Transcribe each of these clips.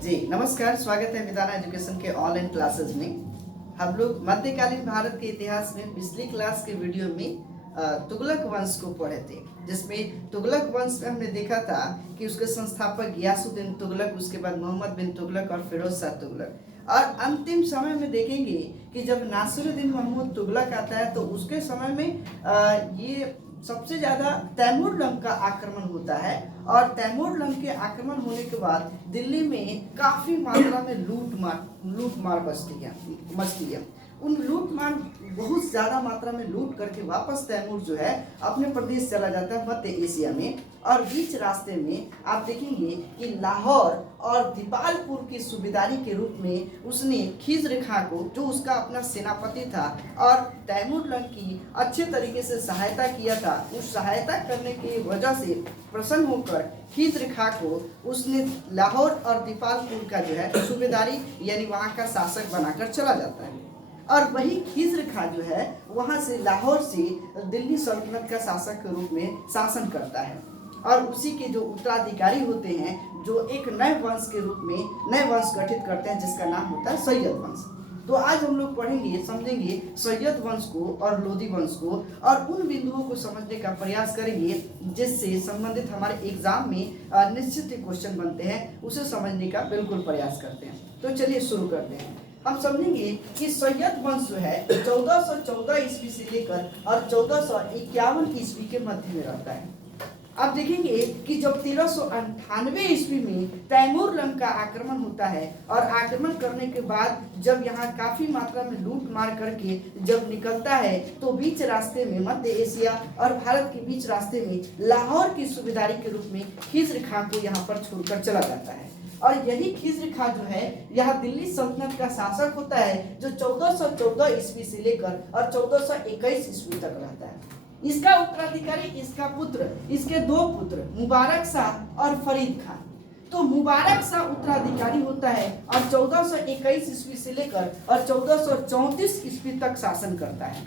जी नमस्कार, स्वागत है विदाना एजुकेशन के ऑनलाइन क्लासेस में। हम लोग मध्यकालीन भारत के इतिहास में पिछली क्लास के वीडियो में तुगलक वंश को पढ़े थे, जिसमें तुगलक वंश में हमने देखा था कि उसके संस्थापक गियासुद्दीन तुगलक, उसके बाद मोहम्मद बिन तुगलक और फिरोज शाह तुगलक। और अंतिम समय में देखेंगे कि जब नासिरुद्दीन महमूद तुगलक आता है तो उसके समय में ये सबसे ज्यादा तैमूरलंग का आक्रमण होता है। और तैमूरलंग के आक्रमण होने के बाद दिल्ली में काफी मात्रा में लूट मार मचती है। उन लूट मार बहुत ज्यादा मात्रा में लूट करके वापस तैमूर जो है अपने प्रदेश चला जाता है मध्य एशिया में। और बीच रास्ते में आप देखेंगे कि लाहौर और दीपालपुर की सूबेदारी के रूप में उसने खिज़्र खां को, जो उसका अपना सेनापति था और तैमूरलंग की अच्छे तरीके से सहायता किया था, उस सहायता करने की वजह से प्रसन्न होकर खिज़्र खां को उसने लाहौर और दीपालपुर का जो है सूबेदारी यानी वहाँ का शासक बनाकर चला जाता है। और वही खिज़्र खां जो है वहाँ से लाहौर से दिल्ली सल्तनत का शासक के रूप में शासन करता है। और उसी के जो उत्तराधिकारी होते हैं जो एक नए वंश के रूप में नए वंश गठित करते हैं, जिसका नाम होता है सैयद वंश। तो आज हम लोग पढ़ेंगे, समझेंगे सैयद वंश को और लोदी वंश को, और उन बिंदुओं को समझने का प्रयास करेंगे जिससे संबंधित हमारे एग्जाम में निश्चित ही क्वेश्चन बनते हैं, उसे समझने का बिल्कुल प्रयास करते हैं। तो चलिए शुरू करते हैं। हम समझेंगे कि सैयद वंश जो है 1414 ईस्वी से लेकर और 1451 ईस्वी के मध्य में रहता है। आप देखेंगे कि जब 1398 ईस्वी में तैमूरलंग का आक्रमण होता है और आक्रमण करने के बाद जब यहाँ काफी मात्रा में लूट मार करके जब निकलता है तो बीच रास्ते में मध्य एशिया और भारत के बीच रास्ते में लाहौर की सूबेदारी के रूप में खिज़्र खां को यहाँ पर छोड़कर चला जाता है। और यही खिज़्र खां जो है यहाँ दिल्ली सल्तनत का शासक होता है, जो 1414 ईस्वी से लेकर और 1421 ईस्वी तक रहता है। इसका उत्तराधिकारी, इसका पुत्र, इसके दो पुत्र मुबारक शाह और फरीद खान। तो मुबारक शाह उत्तराधिकारी होता है और 1421 ईस्वी से लेकर और 1434 ईस्वी तक शासन करता है।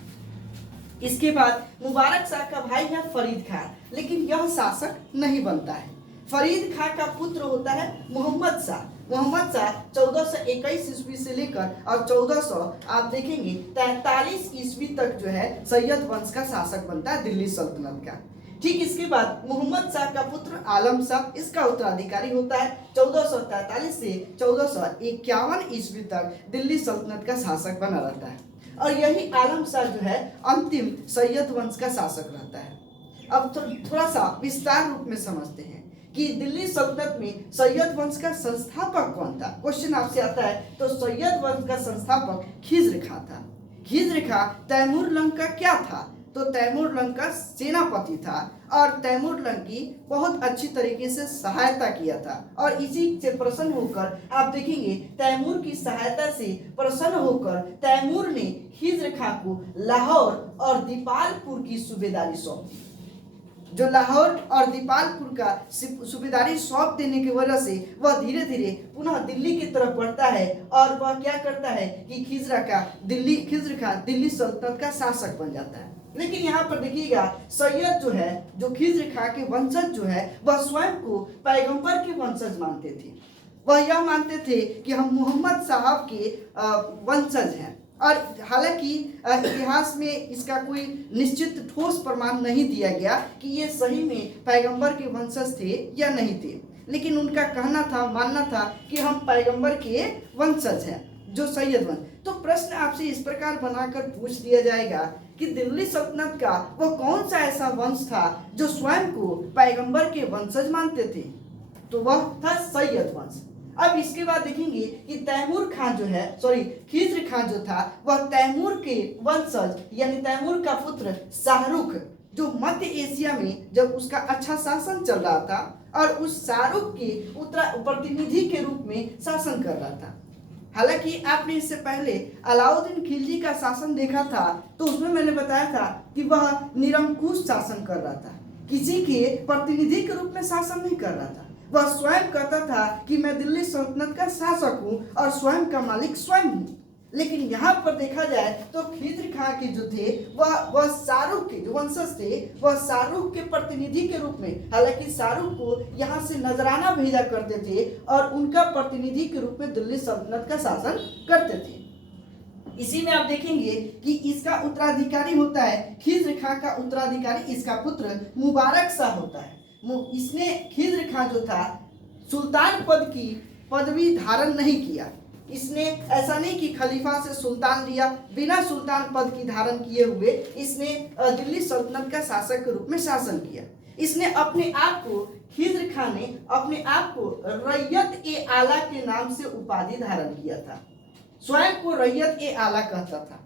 इसके बाद मुबारक शाह का भाई है फरीद खान, लेकिन यह शासक नहीं बनता है। फरीद खां का पुत्र होता है मोहम्मद शाह। मोहम्मद शाह 1421 ईस्वी से लेकर और 1400 आप देखेंगे 43 ईस्वी तक जो है सैयद वंश का शासक बनता है दिल्ली सल्तनत का। ठीक इसके बाद मोहम्मद शाह का पुत्र आलम शाह, इसका उत्तराधिकारी होता है 1443 से 1451 ईस्वी तक दिल्ली सल्तनत का शासक बना रहता है। और यही आलम शाह जो है अंतिम सैयद वंश का शासक रहता है। अब थोड़ा सा विस्तार रूप में समझते हैं कि दिल्ली सल्तनत में सैयद वंश का संस्थापक कौन था। क्वेश्चन आपसे आता है तो सैयद वंश का संस्थापक खिज़्र खां था। खिज़्र खां तैमूरलंग का क्या था, तो तैमूरलंग का सेनापति था और तैमूरलंग की बहुत अच्छी तरीके से सहायता किया था। और इसी से प्रसन्न होकर आप देखेंगे तैमूर की सहायता से प्रसन्न होकर तैमूर ने खिज़्र खां को लाहौर और दीपालपुर की सूबेदारी सौंप दी। जो लाहौर और दीपालपुर का सूबेदारी सौंप देने की वजह से वह धीरे धीरे पुनः दिल्ली की तरफ बढ़ता है और वह क्या करता है कि खिज़्र खां दिल्ली सल्तनत का शासक बन जाता है। लेकिन यहाँ पर देखिएगा सैयद जो है, जो खिज़्र खां के वंशज जो है, वह स्वयं को पैगंबर के वंशज मानते थे। वह यह मानते थे कि हम मोहम्मद साहब के वंशज हैं। और हालांकि इतिहास में इसका कोई निश्चित ठोस प्रमाण नहीं दिया गया कि ये सही में पैगंबर के वंशज थे या नहीं थे, लेकिन उनका कहना था, मानना था कि हम पैगंबर के वंशज हैं, जो सैयद वंश। तो प्रश्न आपसे इस प्रकार बनाकर पूछ दिया जाएगा कि दिल्ली सल्तनत का वह कौन सा ऐसा वंश था जो स्वयं को पैगंबर के वंशज मानते थे, तो वह था सैयद वंश। अब इसके बाद देखेंगे कि खिज़्र खां जो था वह तैमूर के वंशज यानी तैमूर का पुत्र शाहरुख, जो मध्य एशिया में जब उसका अच्छा शासन चल रहा था और उस शाहरुख के प्रतिनिधि के रूप में शासन कर रहा था। हालांकि आपने इससे पहले अलाउद्दीन खिलजी का शासन देखा था, तो उसमें मैंने बताया था कि वह निरंकुश शासन कर रहा था, किसी के प्रतिनिधि के रूप में शासन नहीं कर रहा था। वह स्वयं कहता था कि मैं दिल्ली सल्तनत का शासक हूँ और स्वयं का मालिक स्वयं हूँ। लेकिन यहाँ पर देखा जाए तो खिज्र खां के जो थे वह शाहरुख के जो वंशज थे वह शाहरुख के प्रतिनिधि के रूप में, हालांकि शाहरुख को यहाँ से नजराना भेजा करते थे और उनका प्रतिनिधि के रूप में दिल्ली सल्तनत का शासन करते थे। इसी में आप देखेंगे कि इसका उत्तराधिकारी होता है, खिज्र खां का उत्तराधिकारी इसका पुत्र मुबारक शाह होता है। इसने खिज्र खां जो था सुल्तान पद की पदवी धारण नहीं किया। इसने ऐसा नहीं कि खलीफा से सुल्तान लिया, बिना सुल्तान पद की धारण किए हुए इसने दिल्ली सल्तनत का शासक के रूप में शासन किया। इसने अपने आप को, खिज्र खां ने अपने आप को रैयत ए आला के नाम से उपाधि धारण किया था। स्वयं को रैयत ए आला कहता था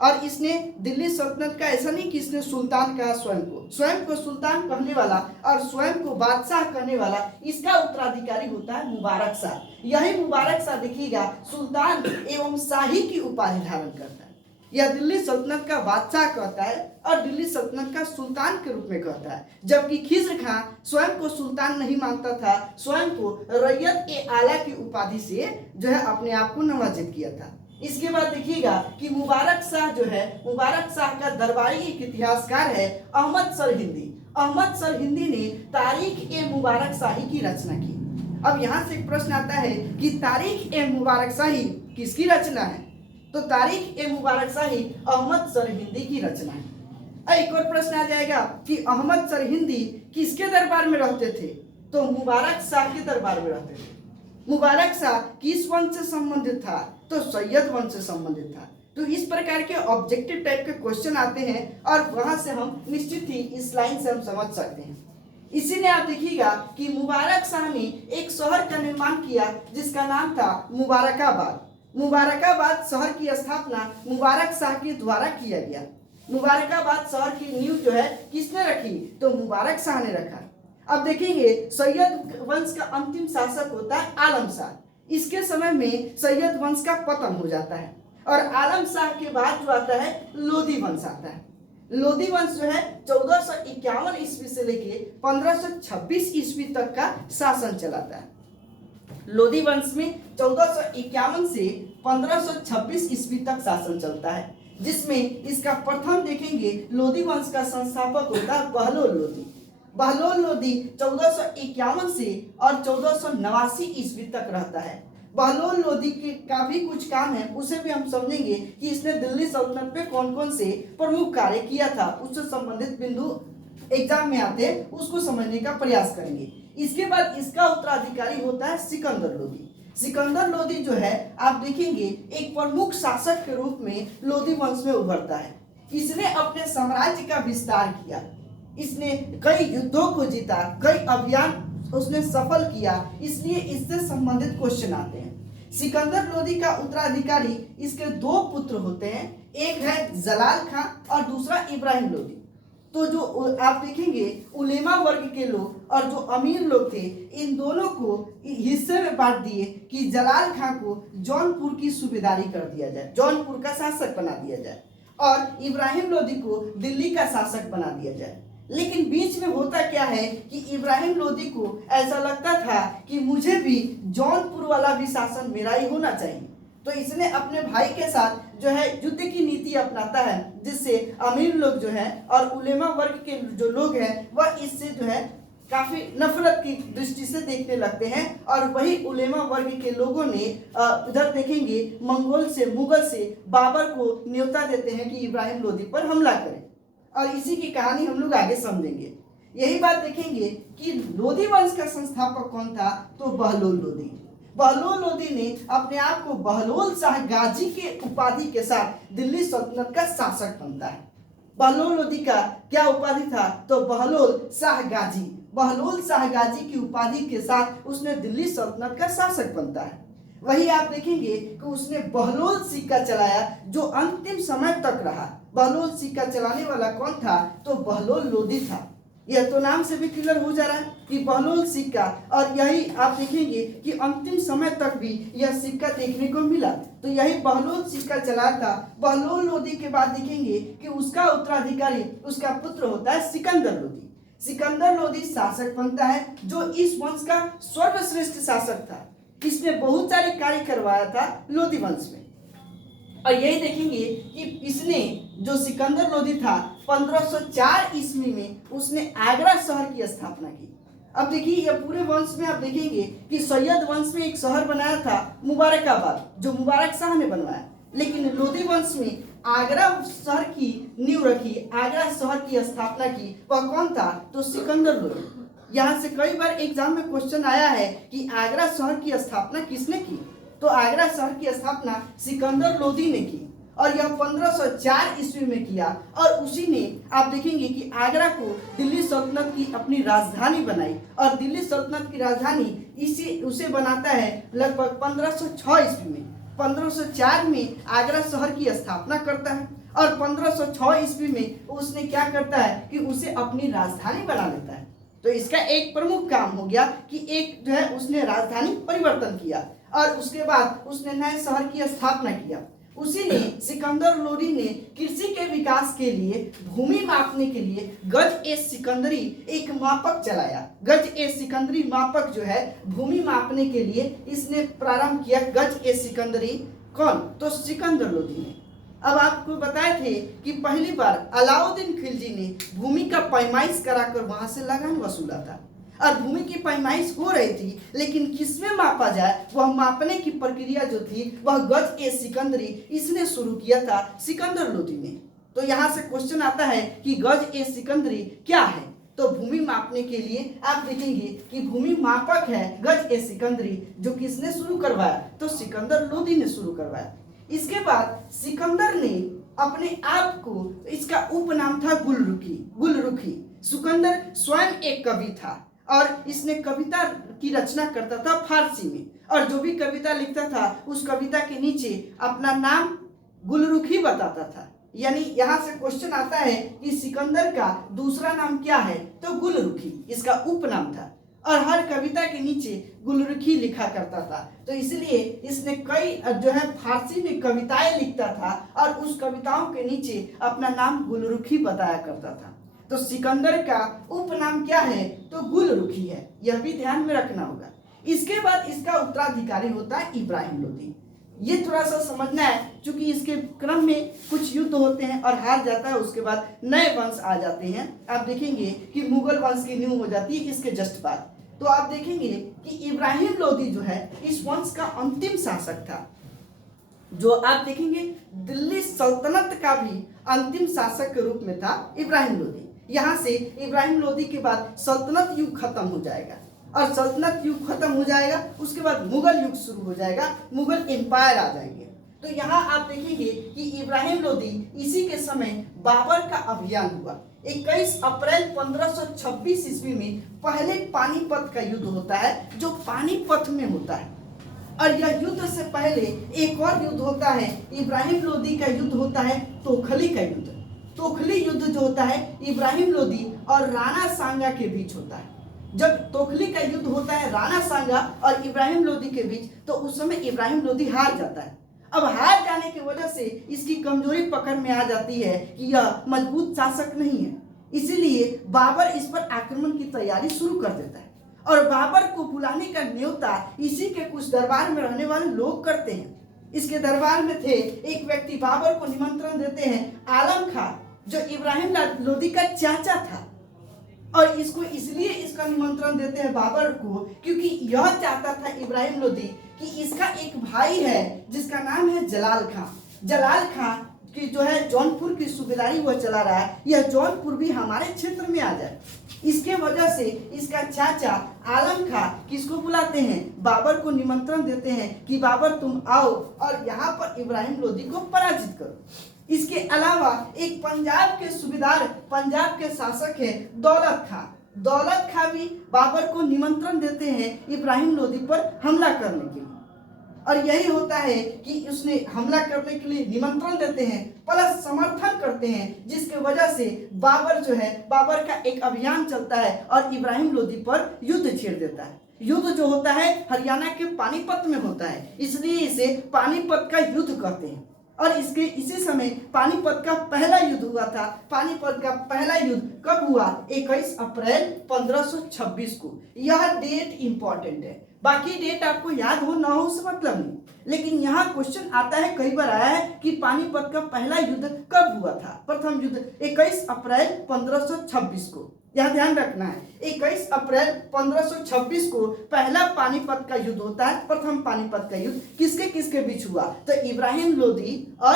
और इसने दिल्ली सल्तनत का ऐसा नहीं कि इसने सुल्तान कहा, स्वयं को सुल्तान कहने वाला और स्वयं को बादशाह कहने वाला इसका उत्तराधिकारी होता है मुबारक शाह। यही मुबारक शाह देखिएगा सुल्तान एवं शाही की उपाधि धारण करता है। यह दिल्ली सल्तनत का बादशाह कहता है और दिल्ली सल्तनत का सुल्तान के रूप में कहता है, जबकि खिज्र खां स्वयं को सुल्तान नहीं मानता था, स्वयं को रैयत ए आला की उपाधि से जो है अपने आप को नवाजित किया था। इसके बाद देखिएगा कि मुबारक शाह जो है, मुबारक शाह का दरबारी एक इतिहासकार है अहमद सरहिंदी। अहमद सरहिंदी ने तारीख ए मुबारक शाही की रचना की। अब यहाँ से एक प्रश्न आता है कि तारीख ए मुबारक शाही किसकी रचना है? तो तारीख ए मुबारक शाही अहमद सरहिंदी की रचना है। एक और प्रश्न आ जाएगा कि अहमद सरहिंदी किसके दरबार में रहते थे? तो मुबारक शाह के दरबार में रहते थे। मुबारक शाह किस वंश से संबंधित था? तो सैयद वंश से संबंधित था। तो इस प्रकार के ऑब्जेक्टिव टाइप के क्वेश्चन आते हैं और वहां से हम निश्चित ही इस लाइन से हम समझ सकते हैं। इसी ने आप देखिएगा कि मुबारक शाह ने एक शहर का निर्माण किया जिसका नाम था मुबारकाबाद। मुबारकाबाद शहर की स्थापना मुबारक शाह के द्वारा किया गया। मुबारकाबाद शहर की नींव जो है किसने रखी? तो मुबारक शाह ने रखा। अब देखेंगे सैयद वंश का अंतिम शासक होता है आलम शाह। इसके समय में सैयद वंश का पतन हो जाता है और आलम शाह के बाद जो आता है लोधी वंश आता है। लोधी वंश जो है 1451 ईस्वी से लेके 1526 ईस्वी तक का शासन चलाता है। लोधी वंश में 1451 से 1526 ईस्वी तक शासन चलता है, जिसमें इसका प्रथम देखेंगे लोधी वंश का संस्थापक होता है बहलोल लोधी। बहलोल लोधी 1451 से और 1489 ईस्वी तक रहता है। बहलोल लोधी के का भी कुछ काम है, उसे भी हम समझेंगे कि इसने दिल्ली सल्तनत पे कौन कौन से प्रमुख कार्य किया था, उससे संबंधित बिंदु एग्जाम में आते हैं, उसको समझने का प्रयास करेंगे। इसके बाद इसका उत्तराधिकारी होता है सिकंदर लोधी। सिकंदर लोधी जो है आप देखेंगे एक प्रमुख शासक के रूप में लोधी वंश में उभरता है। इसने अपने साम्राज्य का विस्तार किया, इसने कई युद्धों को जीता, कई अभियान उसने सफल किया, इसलिए इससे संबंधित क्वेश्चन आते हैं। सिकंदर लोधी का उत्तराधिकारी इसके दो पुत्र होते हैं, एक है जलाल खां और दूसरा इब्राहिम लोधी। तो जो आप देखेंगे उलेमा वर्ग के लोग और जो अमीर लोग थे, इन दोनों को हिस्से में बांट दिए कि जलाल खां को जौनपुर की सूबेदारी कर दिया जाए, जौनपुर का शासक बना दिया जाए, और इब्राहिम लोधी को दिल्ली का शासक बना दिया जाए। लेकिन बीच में होता क्या है कि इब्राहिम लोधी को ऐसा लगता था कि मुझे भी जौनपुर वाला भी शासन मेरा ही होना चाहिए, तो इसने अपने भाई के साथ जो है युद्ध की नीति अपनाता है, जिससे अमीर लोग जो है और उलेमा वर्ग के जो लोग हैं वह इससे जो है काफी नफरत की दृष्टि से देखने लगते हैं, और वही उलेमा वर्ग के लोगों ने इधर देखेंगे मंगोल से, मुगल से बाबर को न्योता देते हैं कि इब्राहिम लोधी पर हमला करें, और इसी की कहानी हम लोग आगे समझेंगे। यही बात देखेंगे कि लोधी वंश का संस्थापक कौन था? तो बहलोल लोधी। बहलोल लोधी ने अपने आप को बहलोल शाह गाजी के उपाधि के साथ दिल्ली सल्तनत का शासक बनता है। बहलोल लोधी का क्या उपाधि था? तो बहलोल शाह गाजी। बहलोल शाह गाजी की उपाधि के साथ उसने दिल्ली सल्तनत का शासक बनता है। वही आप देखेंगे कि उसने बहलोल सिक्का चलाया जो अंतिम समय तक रहा। बहलोल सिक्का चलाने वाला कौन था? तो बहलोल लोधी था। यह तो नाम से भी क्लियर हो जा रहा है कि बहलोल सिक्का, और यही आप देखेंगे कि अंतिम समय तक भी यह सिक्का देखने को मिला। तो यही बहलोल सिक्का चला था। बहलोल लोधी के बाद देखेंगे कि उसका उत्तराधिकारी उसका पुत्र होता है सिकंदर लोधी। सिकंदर लोधी शासक बनता है जो इस वंश का सर्वश्रेष्ठ शासक था। इसने बहुत सारे कार्य करवाया था लोधी वंश में। और यही देखेंगे कि इसने जो सिकंदर लोदी था 1504 ईस्वी में उसने आगरा शहर की स्थापना की। अब देखिए यह पूरे वंश में आप देखेंगे कि सैयद वंश में एक शहर बनाया था मुबारकाबाद, जो मुबारक शाह ने बनवाया, लेकिन लोदी वंश में आगरा शहर की नींव रखी, आगरा शहर की स्थापना की, वह कौन था? तो सिकंदर लोदी। यहाँ से कई बार एग्जाम में क्वेश्चन आया है कि आगरा शहर की स्थापना किसने की? तो आगरा शहर की स्थापना सिकंदर लोदी ने की और यह 1504 ईस्वी में किया। और उसी ने आप देखेंगे कि आगरा को दिल्ली सल्तनत की अपनी राजधानी बनाई और दिल्ली सल्तनत की राजधानी इसी उसे बनाता है लगभग 1506 ईस्वी में। 1504 में आगरा शहर की स्थापना करता है और 1506 ईस्वी में उसने क्या करता है कि उसे अपनी राजधानी बना लेता है। तो इसका एक प्रमुख काम हो गया कि एक जो है उसने राजधानी परिवर्तन किया और उसके बाद उसने नए शहर की स्थापना किया। उसी ने सिकंदर लोदी ने कृषि के विकास के लिए, भूमि मापने के लिए गज ए सिकंदरी एक मापक चलाया। गज ए सिकंदरी मापक जो है भूमि मापने के लिए इसने प्रारंभ किया। गज ए सिकंदरी कौन? तो सिकंदर लोदी ने। अब आपको बताए थे कि पहली बार अलाउद्दीन खिलजी ने भूमि का पैमाइश कराकर वहां से लगान वसूला था और भूमि की पैमाइश हो रही थी, लेकिन किसमें मापा जाए वह मापने की प्रक्रिया जो थी वह गज ए सिकंदरी इसने शुरू किया था, सिकंदर लोदी ने। तो यहाँ से क्वेश्चन आता है कि गज ए सिकंदरी क्या है? तो भूमि मापने के लिए आप देखेंगे कि भूमि मापक है गज ए सिकंदरी, जो किसने शुरू करवाया? तो सिकंदर लोदी ने शुरू करवाया। इसके बाद सिकंदर ने अपने आप को, इसका उपनाम था गुलरुखी। सिकंदर स्वयं एक कवि था और इसने कविता की रचना करता था फारसी में, और जो भी कविता लिखता था उस कविता के नीचे अपना नाम गुलरुखी बताता था। यानी यहाँ से क्वेश्चन आता है कि सिकंदर का दूसरा नाम क्या है? तो गुलरुखी इसका उपनाम था और हर कविता के नीचे गुलरुखी लिखा करता था। तो इसलिए इसने कई जो है फारसी में कविताएं लिखता था और उस कविताओं के नीचे अपना नाम गुलरुखी बताया करता था। तो सिकंदर का उपनाम क्या है? तो गुलरुखी है, यह भी ध्यान में रखना होगा। इसके बाद इसका उत्तराधिकारी होता है इब्राहिम लोदी। ये थोड़ा सा समझना है, क्योंकि इसके क्रम में कुछ युद्ध होते हैं और हार जाता है, उसके बाद नए वंश आ जाते हैं। आप देखेंगे कि मुगल वंश की नींव हो जाती है इसके जस्ट बाद। तो आप देखेंगे कि इब्राहिम लोदी जो है इस वंश का अंतिम शासक था, जो आप देखेंगे दिल्ली सल्तनत का भी अंतिम शासक के रूप में था इब्राहिम लोदी। यहाँ से इब्राहिम लोदी के बाद सल्तनत युग खत्म हो जाएगा और सल्तनत युग खत्म हो जाएगा, उसके बाद मुगल युग शुरू हो जाएगा, मुगल एम्पायर आ जाएंगे। तो यहाँ आप देखेंगे कि इब्राहिम लोदी इसी के समय बाबर का अभियान हुआ। 21 अप्रैल 1526 ईस्वी में पहले पानीपत का युद्ध होता है, जो पानीपत में होता है। और यह युद्ध से पहले एक और युद्ध होता है, इब्राहिम लोदी का युद्ध होता है, तोखली का युद्ध। तोखली युद्ध जो होता है इब्राहिम लोदी और राणा सांगा के बीच होता है। जब तोखली का युद्ध होता है राणा सांगा और इब्राहिम लोदी के बीच, तो उस समय इब्राहिम लोदी हार जाता है। अब हार जाने की वजह से इसकी कमजोरी पकड़ में आ जाती है कि यह मजबूत शासक नहीं है, इसीलिए बाबर इस पर आक्रमण की तैयारी शुरू कर देता है और बाबर को बुलाने का न्योता इसी के कुछ दरबार में रहने वाले लोग करते हैं। इसके दरबार में थे एक व्यक्ति बाबर को निमंत्रण देते हैं, आलम खां, जो इब्राहिम लोदी का चाचा था। और इसको इसलिए इसका निमंत्रण देते हैं बाबर को क्योंकि यह चाहता था इब्राहिम लोदी कि इसका एक भाई है जिसका नाम है जलाल खां। जलाल खां की जो है जौनपुर की सूबेदारी वह चला रहा है, यह जौनपुर भी हमारे क्षेत्र में आ जाए। इसके वजह से इसका चाचा आलम खां किसको बुलाते हैं? बाबर को निमंत्रण देते हैं कि बाबर तुम आओ और यहाँ पर इब्राहिम लोदी को पराजित करो। इसके अलावा एक पंजाब के सूबेदार, पंजाब के शासक है दौलत खां। दौलत खां भी बाबर को निमंत्रण देते हैं इब्राहिम लोदी पर हमला करने के लिए। और यही होता है कि उसने हमला करने के लिए निमंत्रण देते हैं, प्लस समर्थन करते हैं, जिसके वजह से बाबर जो है, बाबर का एक अभियान चलता है और इब्राहिम लोदी पर युद्ध छेड़ देता है। युद्ध जो होता है हरियाणा के पानीपत में होता है, इसलिए इसे पानीपत का युद्ध कहते हैं। और इसके इसी समय पानीपत का पहला युद्ध हुआ था। पानीपत का पहला युद्ध कब हुआ? 21 अप्रैल 1526 को। यह डेट इंपॉर्टेंट है। बाकी डेट आपको याद हो ना हो उससे मतलब नहीं, लेकिन यहाँ क्वेश्चन आता है, कई बार आया है कि पानीपत का पहला युद्ध कब हुआ था। प्रथम युद्ध 21 अप्रैल 1526 को, यह ध्यान रखना है 21 अप्रैल 1526 को पहला पानीपत का युद्ध होता है। प्रथम पानीपत का युद्ध किसके किसके बीच हुआ, तो इब्राहिम लोदी और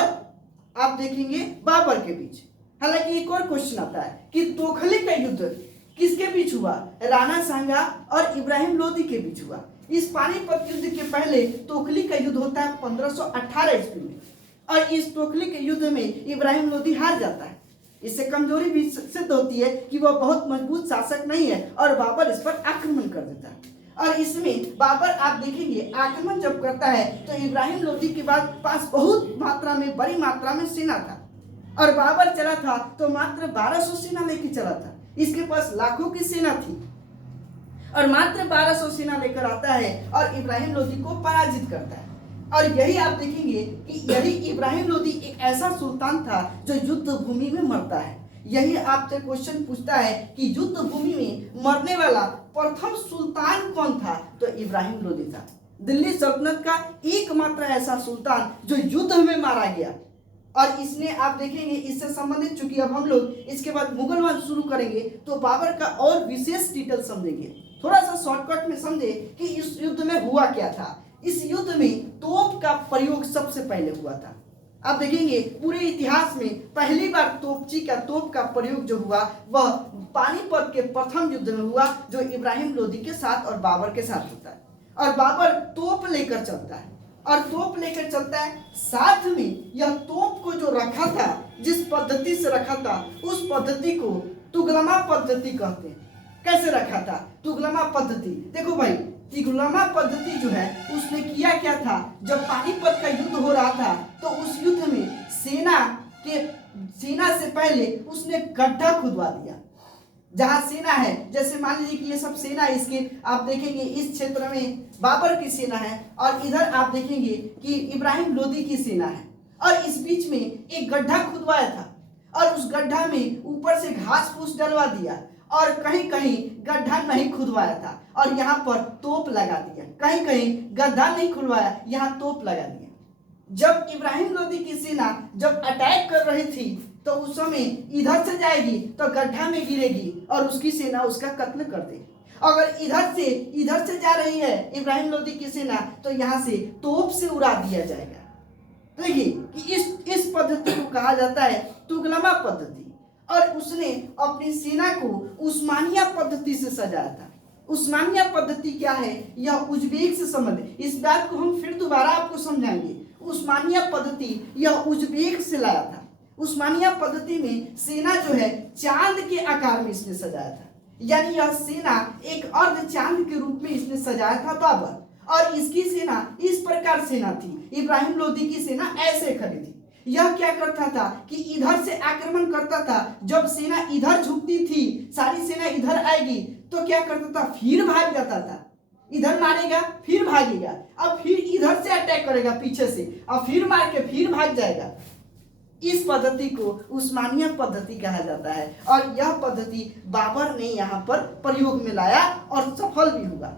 आप देखेंगे बाबर के बीच। हालांकि एक और क्वेश्चन आता है कि तोखली का युद्ध किसके बीच हुआ, राणा सांगा और इब्राहिम लोदी के बीच हुआ। इस पानीपत युद्ध के पहले तोखली का युद्ध होता है 1518 ईस्वी में, और इस तोखली के युद्ध में इब्राहिम लोदी हार जाता है। इससे कमजोरी भी सिद्ध होती है कि वह बहुत मजबूत शासक नहीं है और बाबर इस पर आक्रमण कर देता है। और इसमें बाबर आप देखेंगे आक्रमण जब करता है तो इब्राहिम लोदी के पास बहुत मात्रा में, बड़ी मात्रा में सेना था, और बाबर चला था तो मात्र 1200 सेना लेके चला था। इसके पास लाखों की सेना थी और मात्र 1200 सेना लेकर आता है और इब्राहिम लोदी को पराजित करता है। और यही आप देखेंगे कि यही इब्राहिम लोदी एक ऐसा सुल्तान था जो युद्ध भूमि में मरता है। यही आपसे क्वेश्चन पूछता है कि युद्ध भूमि में मरने वाला प्रथम सुल्तान कौन था, तो इब्राहिम लोदी था। दिल्ली सल्तनत का एकमात्र ऐसा सुल्तान जो युद्ध में मारा गया। और इसने आप देखेंगे इससे संबंधित, चूंकि अब हम लोग इसके बाद मुगल वंश शुरू करेंगे तो बाबर का और विशेष डिटेल समझेंगे। थोड़ा सा शॉर्टकट में समझे कि इस युद्ध में हुआ क्या था। इस युद्ध में तोप का प्रयोग सबसे पहले हुआ था। आप देखेंगे पूरे इतिहास में पहली बार तोप का प्रयोग जो हुआ वह पानीपत के प्रथम युद्ध में हुआ, जो इब्राहिम लोदी के साथ और बाबर के साथ होता है। और बाबर तोप लेकर चलता है, और तोप लेकर चलता है, साथ में यह तोप को जो रखा था, जिस पद्धति से रखा था उस पद्धति को तुगलमा पद्धति कहते हैं। कैसे रखा था तुगलमा पद्धति, देखो भाई तुगलमा पद्धति जो है उसने किया क्या था, जब पानीपत का युद्ध हो रहा था तो उस युद्ध में सेना से पहले उसने गड्ढा खुदवा दिया। जहां सेना है, जैसे मान लीजिए कि ये सब सेना है, इसके आप देखेंगे इस क्षेत्र में बाबर की सेना है और इधर आप देखेंगे कि इब्राहिम लोदी की सेना है, और इस बीच में एक गड्ढा खुदवाया था और उस गड्ढा में ऊपर से घास फूस डलवा दिया, और कहीं कहीं गड्ढा नहीं खुदवाया था और यहाँ पर तोप लगा दिया। कहीं कहीं गड्ढा नहीं खुदवाया, यहाँ तोप लगा दिया। जब इब्राहिम लोदी की सेना जब अटैक कर रही थी तो उस समय इधर से जाएगी तो गड्ढा में गिरेगी और उसकी सेना उसका कत्ल कर देगी। अगर इधर से जा रही है इब्राहिम लोदी की सेना तो यहाँ से तोप से उड़ा दिया जाएगा। देखिए कि इस पद्धति को कहा जाता है तुगलमा पद्धति। और उसने अपनी सेना को उस्मानिया पद्धति से सजाया था। उस्मानिया पद्धति क्या है, यह उज्बेक से संबंधित, इस बात को हम फिर दोबारा आपको समझाएंगे। उस्मानिया पद्धति यह उज्बेक से लाया था। उस्मानिया पद्धति में सेना जो है चांद के आकार में इसने सजाया था, यानी यह सेना एक अर्ध चांद के रूप में इसने सजाया था बाबर। और इसकी सेना इस प्रकार सेना थी, इब्राहिम लोदी की सेना ऐसे खड़ी थी। यह क्या करता था कि इधर से आक्रमण करता था, जब सेना इधर झुकती थी, सारी सेना इधर आएगी तो क्या करता था, फिर भाग जाता था। इधर मारेगा फिर भागेगा, अब फिर इधर से अटैक करेगा पीछे से, अब फिर मार के फिर भाग जाएगा। इस पद्धति को उस्मानिया पद्धति कहा जाता है और यह पद्धति बाबर ने यहाँ पर प्रयोग में लाया और सफल भी हुआ।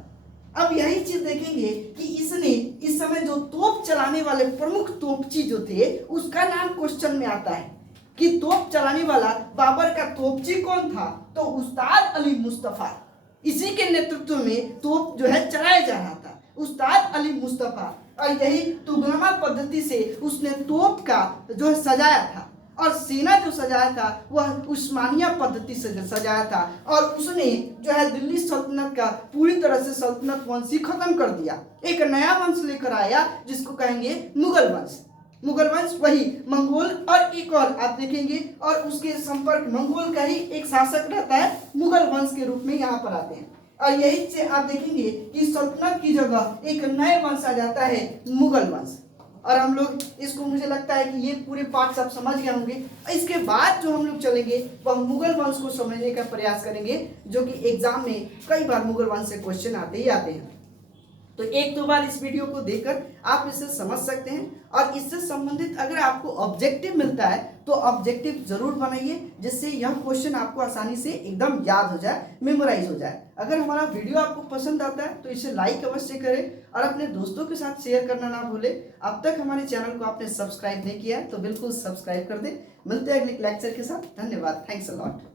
अब यही चीज देखेंगे कि इसने इस समय जो तोप चलाने वाले प्रमुख तोपची जो थे उसका नाम क्वेश्चन में आता है कि तोप चलाने वाला बाबर का तोपची कौन था, तो उस्ताद अली मुस्तफा। इसी के नेतृत्व में तोप जो है चलाया जा रहा था, उस्ताद अली मुस्तफा। और यही तुगलमा पद्धति से उसने तोप का जो सजाया था, और सेना जो सजाया था वह उस्मानिया पद्धति से सजाया था। और उसने जो है दिल्ली सल्तनत का पूरी तरह से सल्तनत वंश ही खत्म कर दिया, एक नया वंश लेकर आया जिसको कहेंगे मुगल वंश। मुगल वंश वही मंगोल, और एक और आप देखेंगे और उसके संपर्क मंगोल का ही एक शासक रहता है, मुगल वंश के रूप में यहाँ पर आते हैं। और यही से आप देखेंगे कि सल्तनत की जगह एक नए वंश आ जाता है, मुगल वंश। और हम लोग इसको, मुझे लगता है कि ये पूरे पार्ट्स आप समझ गए होंगे। इसके बाद जो हम लोग चलेंगे वह मुगल वंश को समझने का प्रयास करेंगे, जो कि एग्जाम में कई बार मुगल वंश से क्वेश्चन आते ही आते हैं। तो एक दो बार इस वीडियो को देखकर आप इसे समझ सकते हैं। और इससे संबंधित अगर आपको ऑब्जेक्टिव मिलता है तो ऑब्जेक्टिव जरूर बनाइए, जिससे यह क्वेश्चन आपको आसानी से एकदम याद हो जाए, मेमोराइज हो जाए। अगर हमारा वीडियो आपको पसंद आता है तो इसे लाइक अवश्य करें और अपने दोस्तों के साथ शेयर करना ना भूलें। अब तक हमारे चैनल को आपने सब्सक्राइब नहीं किया है तो बिल्कुल सब्सक्राइब कर दें। मिलते हैं अगले लेक्चर के साथ। धन्यवाद। Thanks a lot.